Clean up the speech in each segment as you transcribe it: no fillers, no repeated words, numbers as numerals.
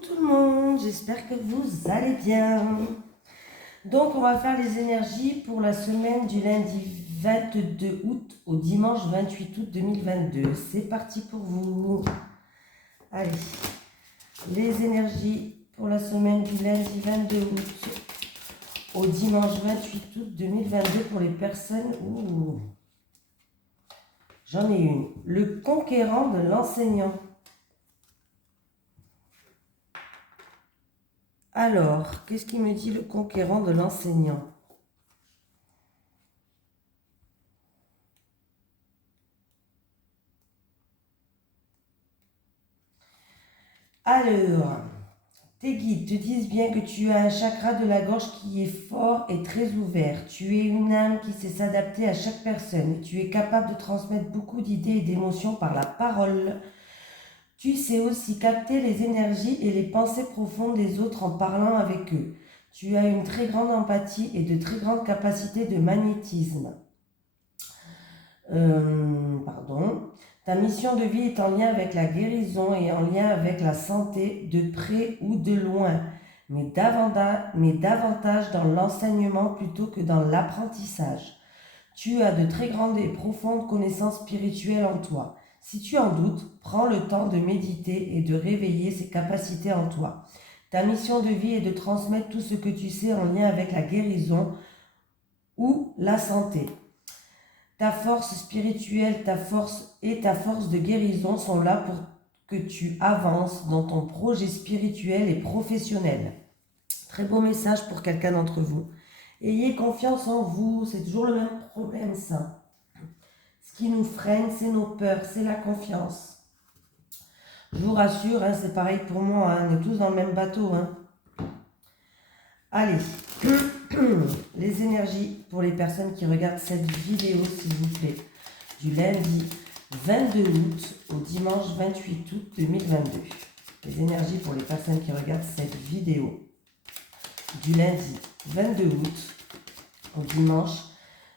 tout le monde, j'espère que vous allez bien. Donc on va faire les énergies pour la semaine du lundi 22 août au dimanche 28 août 2022. C'est parti pour vous. Allez, les énergies pour la semaine du lundi 22 août au dimanche 28 août 2022 pour les personnes... Ouh, j'en ai une. Le conquérant de l'enseignant. Alors, qu'est-ce qui me dit le conquérant de l'enseignant? Alors, tes guides te disent bien que tu as un chakra de la gorge qui est fort et très ouvert. Tu es une âme qui sait s'adapter à chaque personne. Tu es capable de transmettre beaucoup d'idées et d'émotions par la parole. Tu sais aussi capter les énergies et les pensées profondes des autres en parlant avec eux. Tu as une très grande empathie et de très grandes capacités de magnétisme. Ta mission de vie est en lien avec la guérison et en lien avec la santé, de près ou de loin, mais davantage dans l'enseignement plutôt que dans l'apprentissage. Tu as de très grandes et profondes connaissances spirituelles en toi. Si tu en doutes, prends le temps de méditer et de réveiller ces capacités en toi. Ta mission de vie est de transmettre tout ce que tu sais en lien avec la guérison ou la santé. Ta force spirituelle, ta force et ta force de guérison sont là pour que tu avances dans ton projet spirituel et professionnel. Très beau message pour quelqu'un d'entre vous. Ayez confiance en vous, c'est toujours le même problème ça. Ce qui nous freine, c'est nos peurs, c'est la confiance. Je vous rassure, hein, c'est pareil pour moi, hein, on est tous dans le même bateau. Hein. Allez, les énergies pour les personnes qui regardent cette vidéo, s'il vous plaît, du lundi 22 août au dimanche 28 août 2022. Les énergies pour les personnes qui regardent cette vidéo du lundi 22 août au dimanche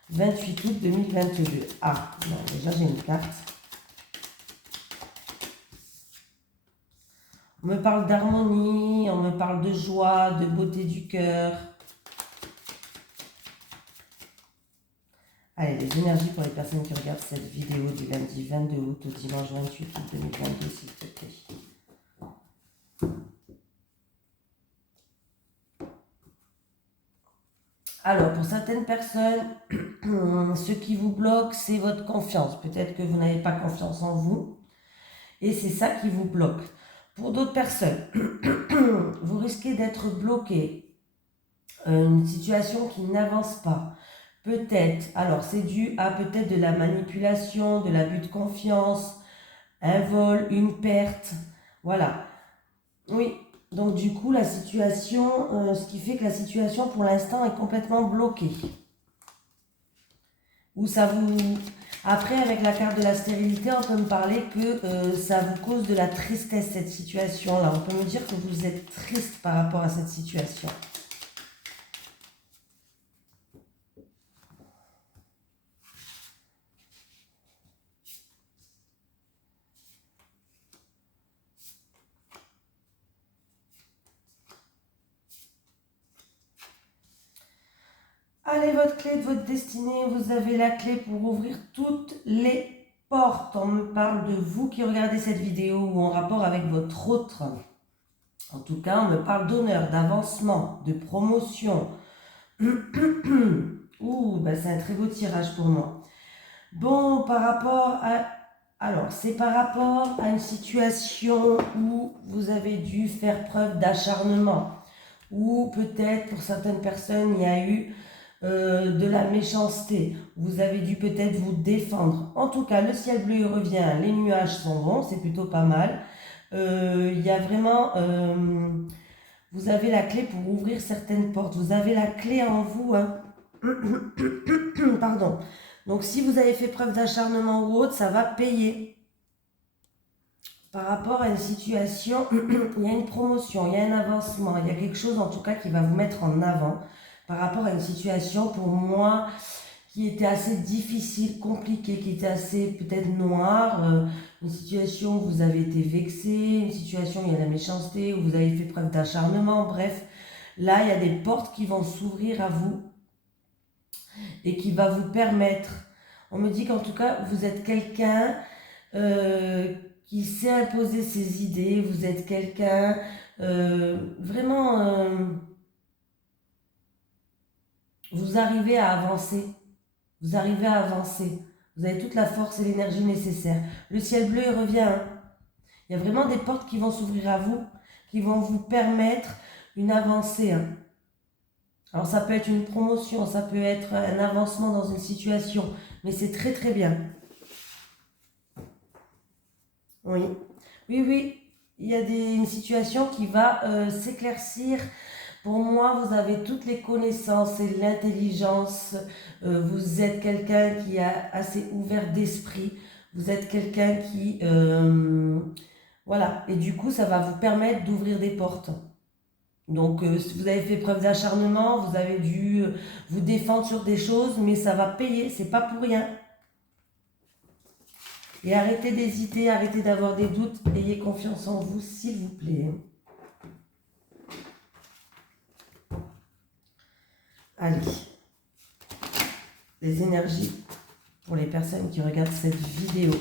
28 août 2022. Ah, non, déjà j'ai une carte. On me parle d'harmonie, on me parle de joie, de beauté du cœur. Allez, les énergies pour les personnes qui regardent cette vidéo du lundi 22 août au dimanche 28 août 2022, s'il te plaît. Alors, pour certaines personnes, ce qui vous bloque, c'est votre confiance. Peut-être que vous n'avez pas confiance en vous et c'est ça qui vous bloque. Pour d'autres personnes, vous risquez d'être bloqué. Une situation qui n'avance pas. Peut-être, alors c'est dû à peut-être de la manipulation, de l'abus de confiance, un vol, une perte. Voilà. Oui, donc du coup, la situation, ce qui fait que la situation pour l'instant est complètement bloquée. Ou ça vous... Après, avec la carte de la stérilité, on peut me parler que ça vous cause de la tristesse, cette situation-là. On peut me dire que vous êtes triste par rapport à cette situation. Allez, votre clé de votre destinée, vous avez la clé pour ouvrir toutes les portes. On me parle de vous qui regardez cette vidéo ou en rapport avec votre autre. En tout cas, on me parle d'honneur, d'avancement, de promotion. Ouh, ben c'est un très beau tirage pour moi. Bon, par rapport à... Alors, c'est par rapport à une situation où vous avez dû faire preuve d'acharnement. Ou peut-être, pour certaines personnes, il y a eu de la méchanceté. Vous avez dû peut-être vous défendre. En tout cas, le ciel bleu revient, les nuages sont bons, c'est plutôt pas mal. Il y a vraiment... vous avez la clé pour ouvrir certaines portes. Vous avez la clé en vous. Hein. Pardon. Donc, si vous avez fait preuve d'acharnement ou autre, ça va payer. Par rapport à une situation, il y a une promotion, il y a un avancement, il y a quelque chose en tout cas qui va vous mettre en avant par rapport à une situation pour moi qui était assez difficile, compliquée, qui était assez peut-être noire, une situation où vous avez été vexé, une situation où il y a la méchanceté, où vous avez fait preuve d'acharnement, bref. Là, il y a des portes qui vont s'ouvrir à vous et qui va vous permettre, on me dit qu'en tout cas, vous êtes quelqu'un qui sait imposer ses idées, vous êtes quelqu'un vraiment, vous arrivez à avancer. Vous arrivez à avancer. Vous avez toute la force et l'énergie nécessaire. Le ciel bleu, il revient. Hein. Il y a vraiment des portes qui vont s'ouvrir à vous, qui vont vous permettre une avancée. Hein. Alors ça peut être une promotion, ça peut être un avancement dans une situation, mais c'est très très bien. Oui, oui, oui. Il y a une situation qui va s'éclaircir. Pour moi, vous avez toutes les connaissances et l'intelligence. Vous êtes quelqu'un qui est assez ouvert d'esprit. Vous êtes quelqu'un qui... voilà. Et du coup, ça va vous permettre d'ouvrir des portes. Donc, vous avez fait preuve d'acharnement, vous avez dû vous défendre sur des choses, mais ça va payer. C'est pas pour rien. Et arrêtez d'hésiter, arrêtez d'avoir des doutes. Ayez confiance en vous, s'il vous plaît. Allez, les énergies pour les personnes qui regardent cette vidéo.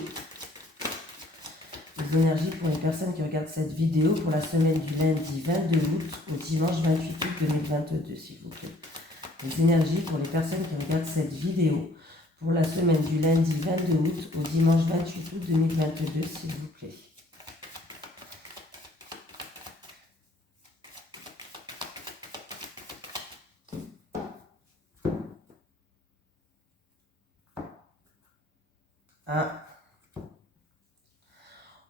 Les énergies pour les personnes qui regardent cette vidéo pour la semaine du lundi 22 août au dimanche 28 août 2022, s'il vous plaît. Les énergies pour les personnes qui regardent cette vidéo pour la semaine du lundi 22 août au dimanche 28 août 2022, s'il vous plaît. Ah.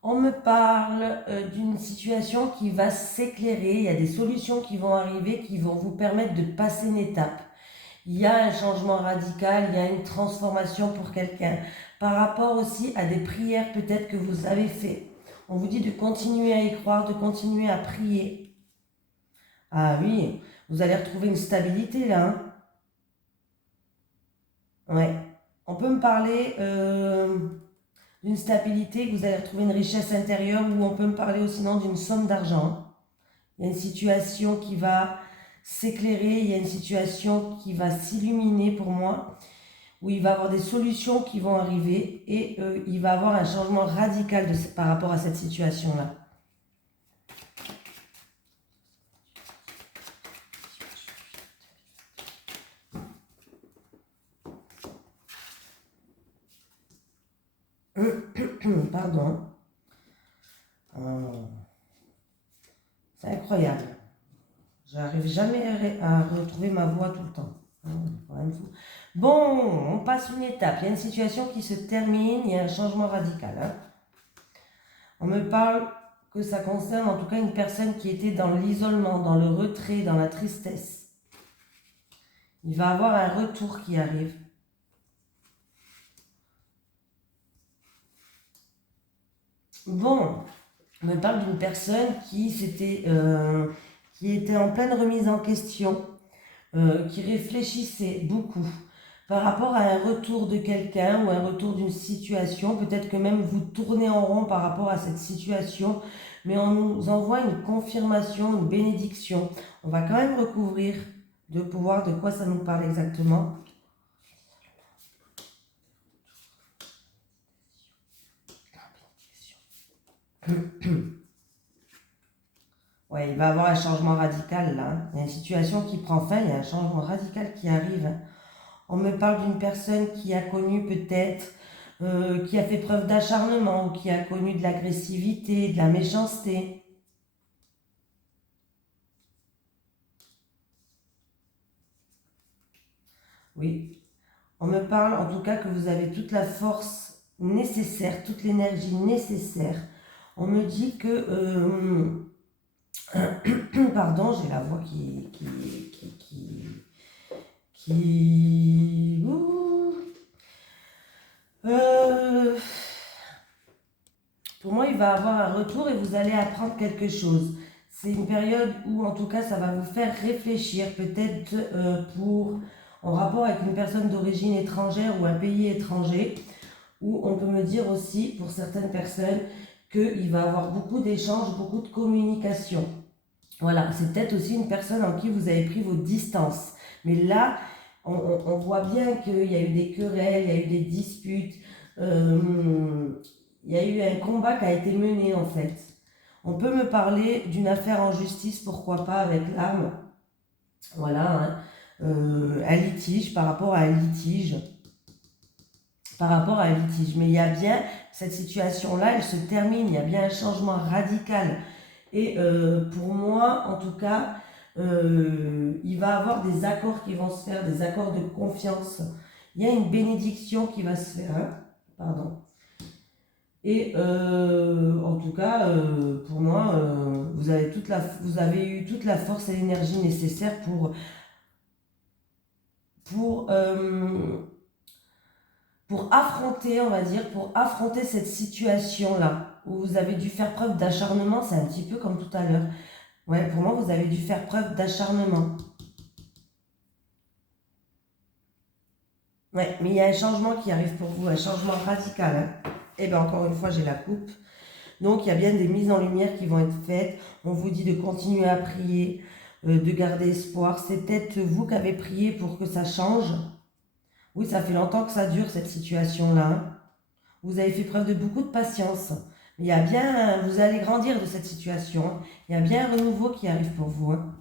On me parle d'une situation qui va s'éclairer, il y a des solutions qui vont arriver qui vont vous permettre de passer une étape. Il y a un changement radical, il y a une transformation pour quelqu'un. Par rapport aussi à des prières peut-être que vous avez fait. On vous dit de continuer à y croire, de continuer à prier. Ah oui, vous allez retrouver une stabilité là. Hein. Ouais. On peut me parler d'une stabilité, que vous allez retrouver une richesse intérieure, ou on peut me parler aussi d'une somme d'argent. Il y a une situation qui va s'éclairer, il y a une situation qui va s'illuminer pour moi, où il va y avoir des solutions qui vont arriver et il va y avoir un changement radical par rapport à cette situation-là. Pardon. C'est incroyable. J'arrive jamais à retrouver ma voix tout le temps. Bon, on passe une étape. Il y a une situation qui se termine, il y a un changement radical. Hein. On me parle que ça concerne en tout cas une personne qui était dans l'isolement, dans le retrait, dans la tristesse. Il va avoir un retour qui arrive. Bon, on me parle d'une personne qui était en pleine remise en question, qui réfléchissait beaucoup par rapport à un retour de quelqu'un ou un retour d'une situation. Peut-être que même vous tournez en rond par rapport à cette situation, mais on nous envoie une confirmation, une bénédiction. On va quand même recouvrir de pouvoir de quoi ça nous parle exactement. Ouais, il va y avoir un changement radical là. Il y a une situation qui prend fin, il y a un changement radical qui arrive. On me parle d'une personne qui a connu peut-être, qui a fait preuve d'acharnement, ou qui a connu de l'agressivité, de la méchanceté. Oui. On me parle en tout cas que vous avez toute la force nécessaire, toute l'énergie nécessaire. On me dit que... pardon, j'ai la voix pour moi, il va avoir un retour et vous allez apprendre quelque chose. C'est une période où, en tout cas, ça va vous faire réfléchir, peut-être pour en rapport avec une personne d'origine étrangère ou un pays étranger, où on peut me dire aussi, pour certaines personnes, qu'il va y avoir beaucoup d'échanges, beaucoup de communication. Voilà, c'est peut-être aussi une personne en qui vous avez pris vos distances. Mais là, on voit bien qu'il y a eu des querelles, il y a eu des disputes, il y a eu un combat qui a été mené en fait. On peut me parler d'une affaire en justice, pourquoi pas, avec l'âme. Voilà, hein. Un litige, par rapport à un litige. Par rapport à un litige. Mais il y a bien, cette situation-là, elle se termine, il y a bien un changement radical. Et pour moi, en tout cas, il va y avoir des accords qui vont se faire, des accords de confiance. Il y a une bénédiction qui va se faire, hein. Pardon. Et en tout cas, pour moi, vous avez eu toute la force et l'énergie nécessaire pour, pour affronter, on va dire, pour affronter cette situation-là, où vous avez dû faire preuve d'acharnement. C'est un petit peu comme tout à l'heure. Ouais, pour moi, vous avez dû faire preuve d'acharnement. Ouais, mais il y a un changement qui arrive pour vous, un changement radical, hein. Et bien, encore une fois, j'ai la coupe. Donc, il y a bien des mises en lumière qui vont être faites. On vous dit de continuer à prier, de garder espoir. C'est peut-être vous qui avez prié pour que ça change. Oui, ça fait longtemps que ça dure, cette situation-là, hein. Vous avez fait preuve de beaucoup de patience. Il y a bien, vous allez grandir de cette situation, hein. Il y a bien un renouveau qui arrive pour vous, hein.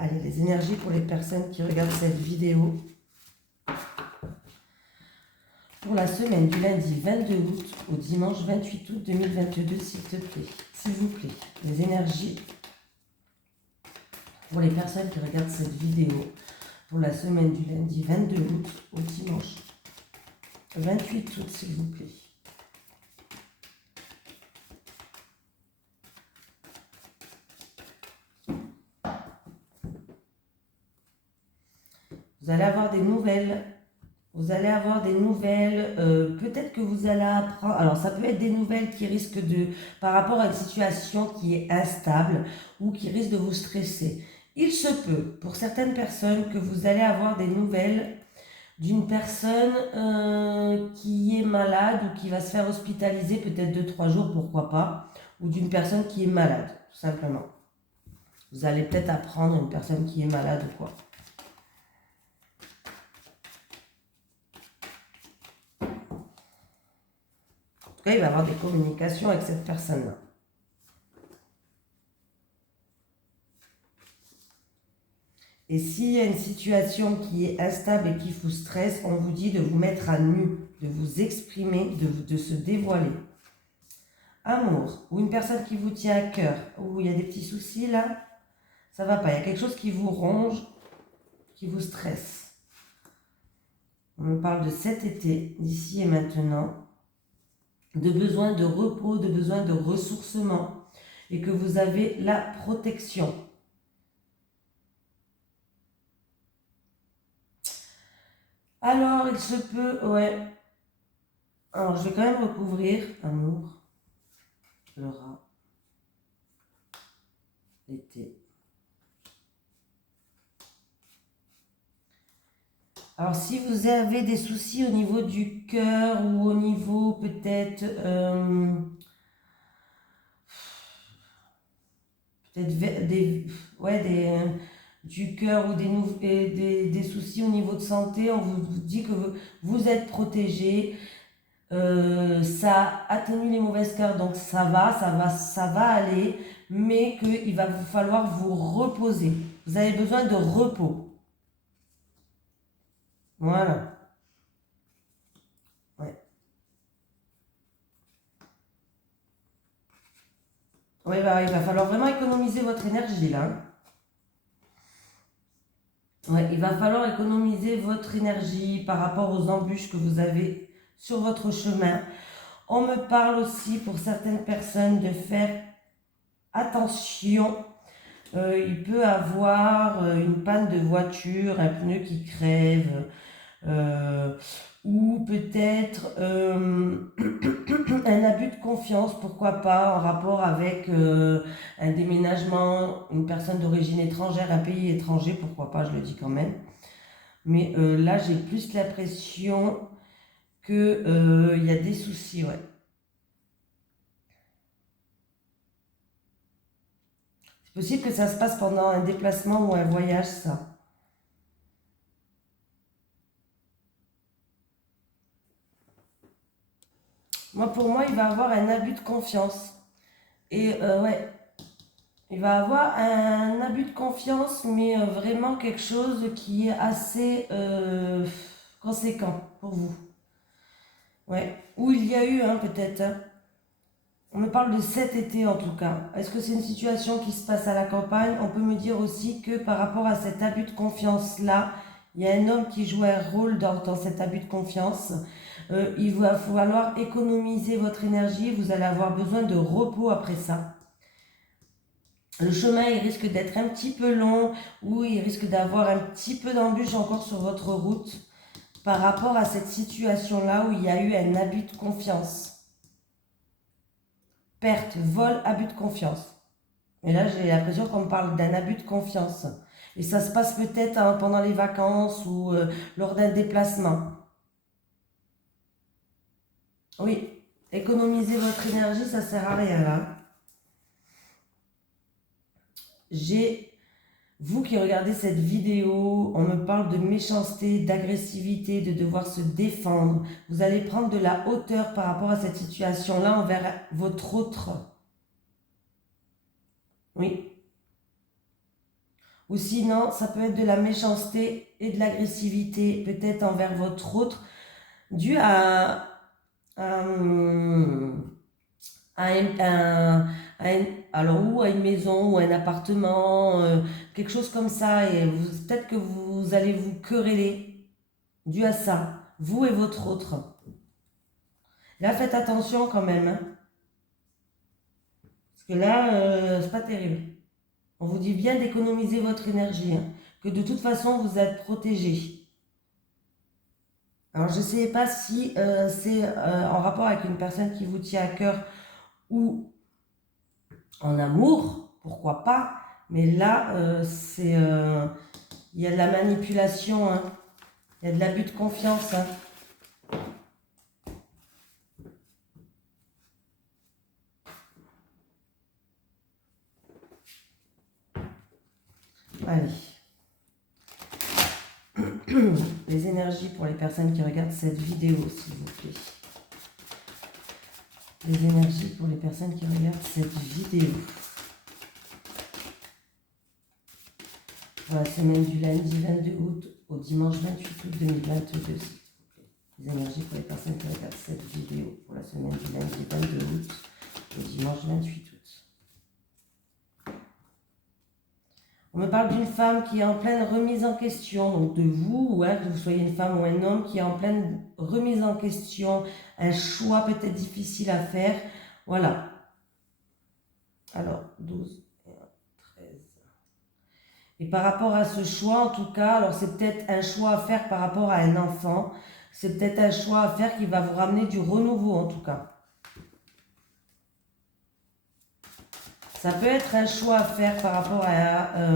Allez, les énergies pour les personnes qui regardent cette vidéo. Pour la semaine du lundi 22 août au dimanche 28 août 2022, s'il te plaît. S'il vous plaît, les énergies pour les personnes qui regardent cette vidéo. Pour la semaine du lundi 22 août au dimanche 28 août, s'il vous plaît. Vous allez avoir des nouvelles. Vous allez avoir des nouvelles. Peut-être que vous allez apprendre. Alors, ça peut être des nouvelles qui risquent de. Par rapport à une situation qui est instable ou qui risque de vous stresser. Il se peut, pour certaines personnes, que vous allez avoir des nouvelles d'une personne qui est malade ou qui va se faire hospitaliser peut-être 2-3 jours, pourquoi pas, ou d'une personne qui est malade, tout simplement. Vous allez peut-être apprendre une personne qui est malade ou quoi. En tout cas, il va y avoir des communications avec cette personne-là. Et s'il y a une situation qui est instable et qui vous stresse, on vous dit de vous mettre à nu, de vous exprimer, de se dévoiler. Amour, ou une personne qui vous tient à cœur, ou il y a des petits soucis là, ça va pas. Il y a quelque chose qui vous ronge, qui vous stresse. On me parle de cet été, d'ici et maintenant, de besoin de repos, de besoin de ressourcement, et que vous avez la protection. Alors, il se peut, ouais. Alors, je vais quand même recouvrir amour, le rat, l'été. Alors, si vous avez des soucis au niveau du cœur ou au niveau peut-être du cœur ou des soucis au niveau de santé, on vous dit que vous êtes protégé. Ça atténue les mauvaises cœurs, donc ça va aller, mais qu'il va vous falloir vous reposer. Vous avez besoin de repos. Voilà. Ouais. Ouais, bah, il va falloir vraiment économiser votre énergie là, hein. Ouais, il va falloir économiser votre énergie par rapport aux embûches que vous avez sur votre chemin. On me parle aussi pour certaines personnes de faire attention. Il peut avoir une panne de voiture, un pneu qui crève, ou peut-être un abus de confiance, pourquoi pas, en rapport avec un déménagement, une personne d'origine étrangère, un pays étranger, pourquoi pas, je le dis quand même. Mais là, j'ai plus l'impression que y a des soucis, ouais. C'est possible que ça se passe pendant un déplacement ou un voyage, ça. Moi, pour moi, il va avoir un abus de confiance. Et ouais, il va avoir un abus de confiance, mais vraiment quelque chose qui est assez conséquent pour vous. Ouais, où il y a eu, hein, peut-être, hein. On me parle de cet été en tout cas. Est-ce que c'est une situation qui se passe à la campagne? On peut me dire aussi que par rapport à cet abus de confiance-là, il y a un homme qui joue un rôle dans cet abus de confiance. Il va falloir économiser votre énergie, vous allez avoir besoin de repos après ça. Le chemin, il risque d'être un petit peu long ou il risque d'avoir un petit peu d'embûches encore sur votre route par rapport à cette situation-là où il y a eu un abus de confiance. Perte, vol, abus de confiance. Et là, j'ai l'impression qu'on me parle d'un abus de confiance. Et ça se passe peut-être pendant les vacances ou lors d'un déplacement. Oui, économiser votre énergie, ça sert à rien là. Vous qui regardez cette vidéo, on me parle de méchanceté, d'agressivité, de devoir se défendre. Vous allez prendre de la hauteur par rapport à cette situation-là envers votre autre. Oui. Ou sinon, ça peut être de la méchanceté et de l'agressivité, peut-être envers votre autre, dû alors, ou à une maison, ou à un appartement, quelque chose comme ça, et peut-être que vous allez vous quereller dû à ça, vous et votre autre. Là, faites attention quand même, hein, parce que là, c'est pas terrible. On vous dit bien d'économiser votre énergie, hein, que de toute façon, vous êtes protégé. Alors, je ne sais pas si c'est en rapport avec une personne qui vous tient à cœur ou en amour, pourquoi pas, mais là, il y a de la manipulation, hein. Il y a de l'abus de confiance, hein. Allez. Les énergies pour les personnes qui regardent cette vidéo, s'il vous plaît. Les énergies pour les personnes qui regardent cette vidéo. Pour la semaine du lundi 22 août au dimanche 28 août 2022, s'il vous plaît. Les énergies pour les personnes qui regardent cette vidéo. Pour la semaine du lundi 22 août au dimanche 28 août. On me parle d'une femme qui est en pleine remise en question, donc de vous, ou que vous soyez une femme ou un homme qui est en pleine remise en question, un choix peut-être difficile à faire. Voilà. Alors, 12 et 13. Et par rapport à ce choix, en tout cas, alors c'est peut-être un choix à faire par rapport à un enfant, c'est peut-être un choix à faire qui va vous ramener du renouveau, en tout cas. Ça peut être un choix à faire par rapport à...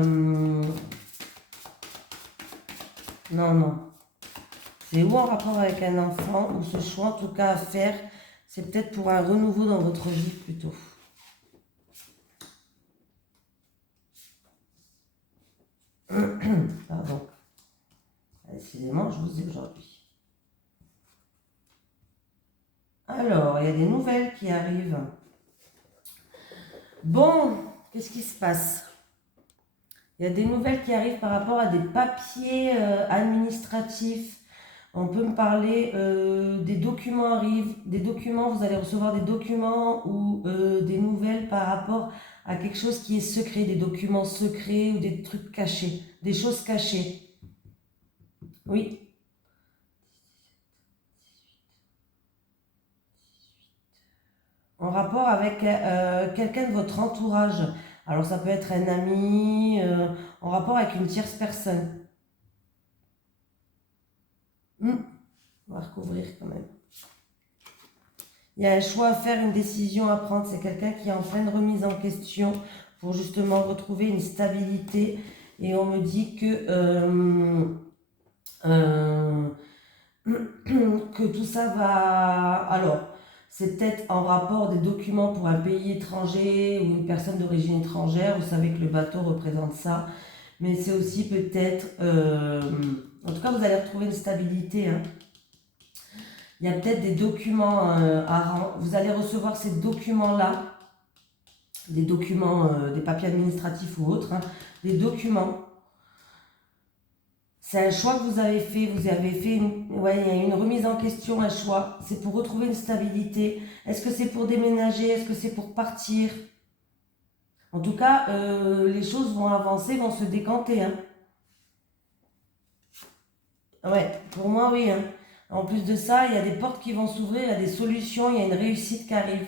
Non. C'est ou en rapport avec un enfant, ou ce choix en tout cas à faire, c'est peut-être pour un renouveau dans votre vie plutôt. Pardon. Décidément, je vous ai aujourd'hui. Alors, il y a des nouvelles qui arrivent. Bon, qu'est-ce qui se passe? Il y a des nouvelles qui arrivent par rapport à des papiers administratifs. On peut me parler des documents arrivent, des documents, vous allez recevoir des documents ou des nouvelles par rapport à quelque chose qui est secret, des documents secrets ou des trucs cachés, des choses cachées. Oui. En rapport avec quelqu'un de votre entourage. Alors ça peut être un ami, en rapport avec une tierce personne. On va recouvrir quand même. Il y a un choix à faire, une décision à prendre. C'est quelqu'un qui est en pleine remise en question pour justement retrouver une stabilité. Et on me dit euh, que tout ça va... Alors, c'est peut-être en rapport des documents pour un pays étranger ou une personne d'origine étrangère. Vous savez que le bateau représente ça. Mais c'est aussi peut-être... en tout cas, vous allez retrouver une stabilité, hein. Il y a peut-être des documents vous allez recevoir ces documents-là, des documents, des papiers administratifs ou autres, hein, des documents. C'est un choix que vous avez fait. Vous avez fait ouais, il y a une remise en question, un choix. C'est pour retrouver une stabilité. Est-ce que c'est pour déménager? Est-ce que c'est pour partir? En tout cas, les choses vont avancer, vont se décanter, hein. Ouais, pour moi, oui, hein. En plus de ça, il y a des portes qui vont s'ouvrir, il y a des solutions, il y a une réussite qui arrive.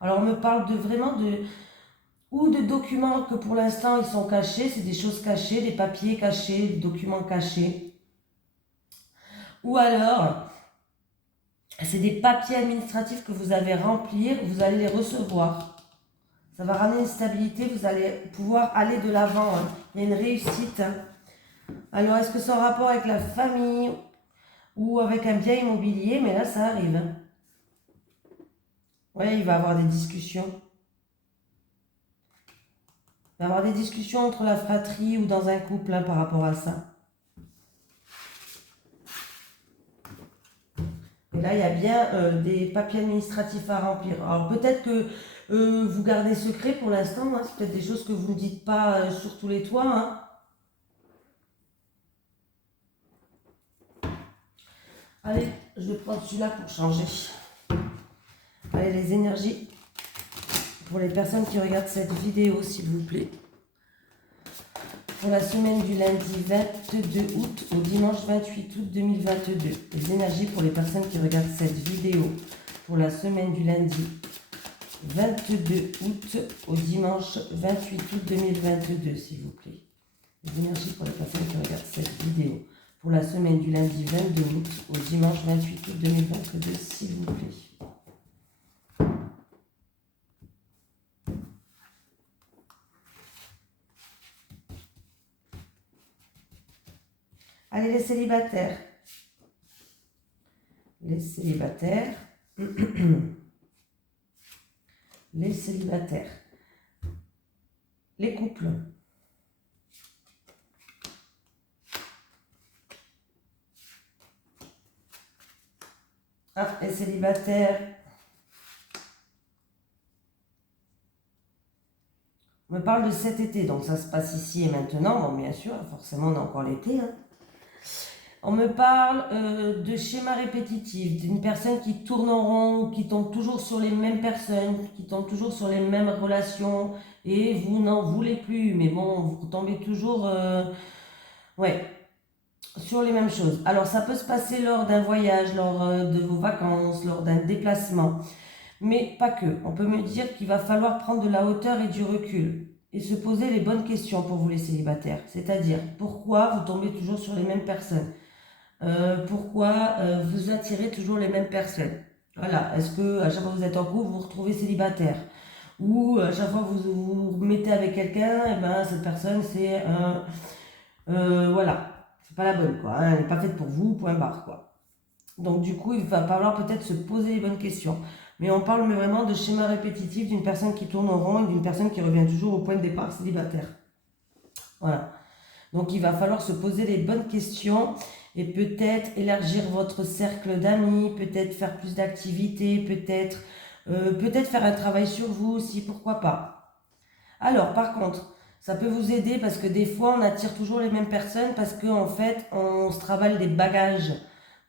Alors, on me parle de vraiment ou de documents que pour l'instant ils sont cachés, c'est des choses cachées, des papiers cachés, des documents cachés. Ou alors, c'est des papiers administratifs que vous avez remplir, vous allez les recevoir. Ça va ramener une stabilité, vous allez pouvoir aller de l'avant, hein. Il y a une réussite, hein. Alors, est-ce que c'est en rapport avec la famille ou avec un bien immobilier? Mais là, ça arrive, hein. Ouais, il va y avoir des discussions. Il va y avoir des discussions entre la fratrie ou dans un couple, hein, par rapport à ça. Et là, il y a bien des papiers administratifs à remplir. Alors peut-être que vous gardez secret pour l'instant, hein. C'est peut-être des choses que vous ne dites pas sur tous les toits, hein. Allez, je vais prendre celui-là pour changer. Allez, les énergies pour les personnes qui regardent cette vidéo, s'il vous plaît. Pour la semaine du lundi 22 août au dimanche 28 août 2022. Les énergies pour les personnes qui regardent cette vidéo. Pour la semaine du lundi 22 août au dimanche 28 août 2022, s'il vous plaît. Les énergies pour les personnes qui regardent cette vidéo. Pour la semaine du lundi 22 août au dimanche 28 août 2022, s'il vous plaît. Allez, les célibataires. Les célibataires. Les célibataires. Les couples. Ah, les célibataires. On me parle de cet été, donc ça se passe ici et maintenant. Bon, bien sûr, forcément, on a encore l'été, hein. On me parle de schémas répétitifs, d'une personne qui tourne en rond, qui tombe toujours sur les mêmes personnes, qui tombe toujours sur les mêmes relations, et vous n'en voulez plus, mais bon, vous tombez toujours ouais, sur les mêmes choses. Alors, ça peut se passer lors d'un voyage, lors de vos vacances, lors d'un déplacement, mais pas que. On peut me dire qu'il va falloir prendre de la hauteur et du recul, et se poser les bonnes questions pour vous les célibataires. C'est-à-dire, pourquoi vous tombez toujours sur les mêmes personnes? Pourquoi vous attirez toujours les mêmes personnes? Voilà. Est-ce que à chaque fois que vous êtes en couple, vous vous retrouvez célibataire? Ou à chaque fois que vous vous mettez avec quelqu'un, et ben cette personne c'est voilà, c'est pas la bonne quoi, hein, elle n'est pas faite pour vous, point barre quoi. Donc du coup, il va falloir peut-être se poser les bonnes questions. Mais on parle vraiment de schéma répétitif d'une personne qui tourne en rond et d'une personne qui revient toujours au point de départ célibataire. Voilà. Donc il va falloir se poser les bonnes questions et peut-être élargir votre cercle d'amis, peut-être faire plus d'activités, peut-être faire un travail sur vous aussi, pourquoi pas. Alors par contre, ça peut vous aider parce que des fois on attire toujours les mêmes personnes parce qu'en fait on se travaille des bagages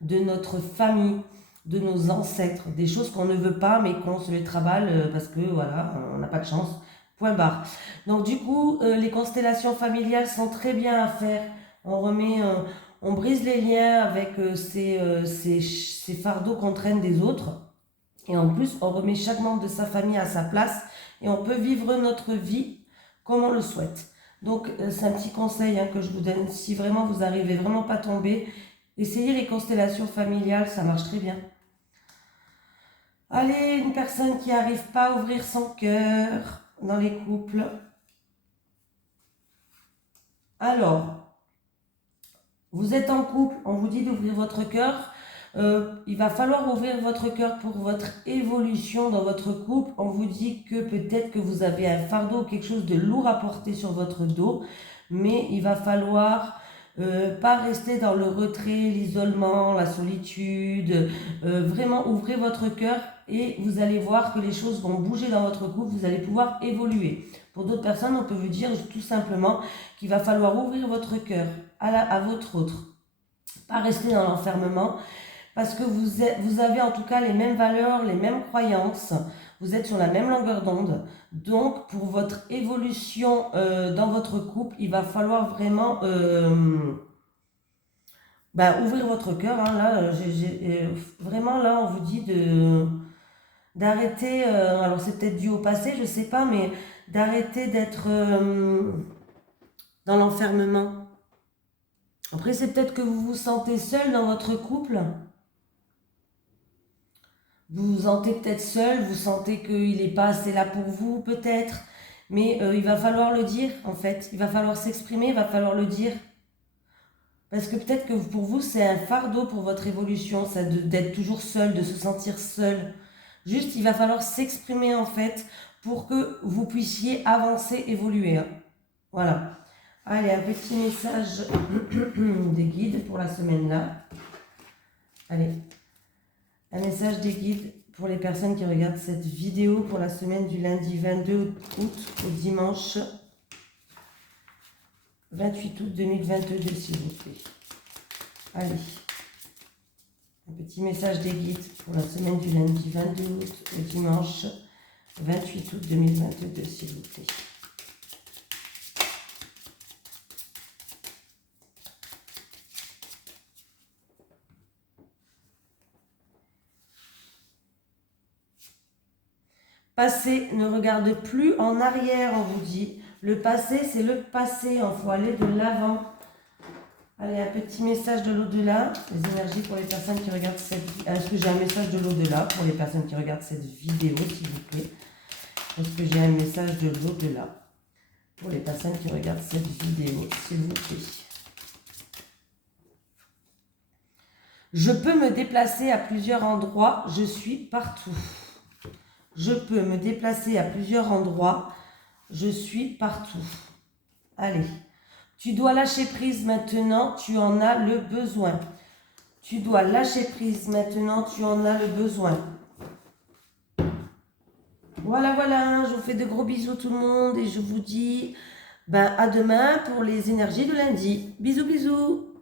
de notre famille, de nos ancêtres, des choses qu'on ne veut pas mais qu'on se les travaille parce que voilà, on n'a pas de chance. Point barre. Donc du coup, les constellations familiales sont très bien à faire. On remet, on brise les liens avec ces fardeaux qu'on traîne des autres. Et en plus, on remet chaque membre de sa famille à sa place et on peut vivre notre vie comme on le souhaite. Donc c'est un petit conseil hein, que je vous donne. Si vraiment vous n'arrivez vraiment pas à tomber, essayez les constellations familiales, ça marche très bien. Allez, une personne qui n'arrive pas à ouvrir son cœur dans les couples. Alors, vous êtes en couple, on vous dit d'ouvrir votre cœur. Il va falloir ouvrir votre cœur pour votre évolution dans votre couple. On vous dit que peut-être que vous avez un fardeau, quelque chose de lourd à porter sur votre dos, mais il va falloir pas rester dans le retrait, l'isolement, la solitude. Vraiment ouvrir votre cœur et vous allez voir que les choses vont bouger dans votre couple, vous allez pouvoir évoluer. Pour d'autres personnes, on peut vous dire tout simplement qu'il va falloir ouvrir votre cœur à votre autre. Pas rester dans l'enfermement, parce que vous avez en tout cas les mêmes valeurs, les mêmes croyances, vous êtes sur la même longueur d'onde. Donc, pour votre évolution dans votre couple, il va falloir vraiment ouvrir votre cœur. Hein. Là, vraiment, là, on vous dit d'arrêter, alors c'est peut-être dû au passé, je sais pas, mais d'arrêter d'être dans l'enfermement. Après, c'est peut-être que vous vous sentez seul dans votre couple. Vous vous sentez peut-être seul, vous sentez qu'il n'est pas assez là pour vous, peut-être. Mais il va falloir le dire, en fait. Il va falloir s'exprimer, il va falloir le dire. Parce que peut-être que pour vous, c'est un fardeau pour votre évolution, ça, d'être toujours seul, de se sentir seul. Juste, il va falloir s'exprimer, en fait, pour que vous puissiez avancer, évoluer. Hein. Voilà. Allez, un petit message des guides pour la semaine là. Allez, un message des guides pour les personnes qui regardent cette vidéo pour la semaine du lundi 22 août au dimanche 28 août 2022, s'il vous plaît. Allez, un petit message des guides pour la semaine du lundi 22 août au dimanche 28 août 2022, s'il vous plaît. Passé, ne regarde plus en arrière, on vous dit. Le passé, c'est le passé, il faut aller de l'avant. Allez, un petit message de l'au-delà. Les énergies pour les personnes qui regardent cette vidéo. Est-ce que j'ai un message de l'au-delà pour les personnes qui regardent cette vidéo, s'il vous plaît? Est-ce que j'ai un message de l'au-delà pour les personnes qui regardent cette vidéo, s'il vous plaît? Je peux me déplacer à plusieurs endroits, je suis partout. Je peux me déplacer à plusieurs endroits, je suis partout. Allez, tu dois lâcher prise maintenant, tu en as le besoin. Tu dois lâcher prise maintenant, tu en as le besoin. Voilà, voilà, je vous fais de gros bisous tout le monde et je vous dis à demain pour les énergies de lundi. Bisous, bisous.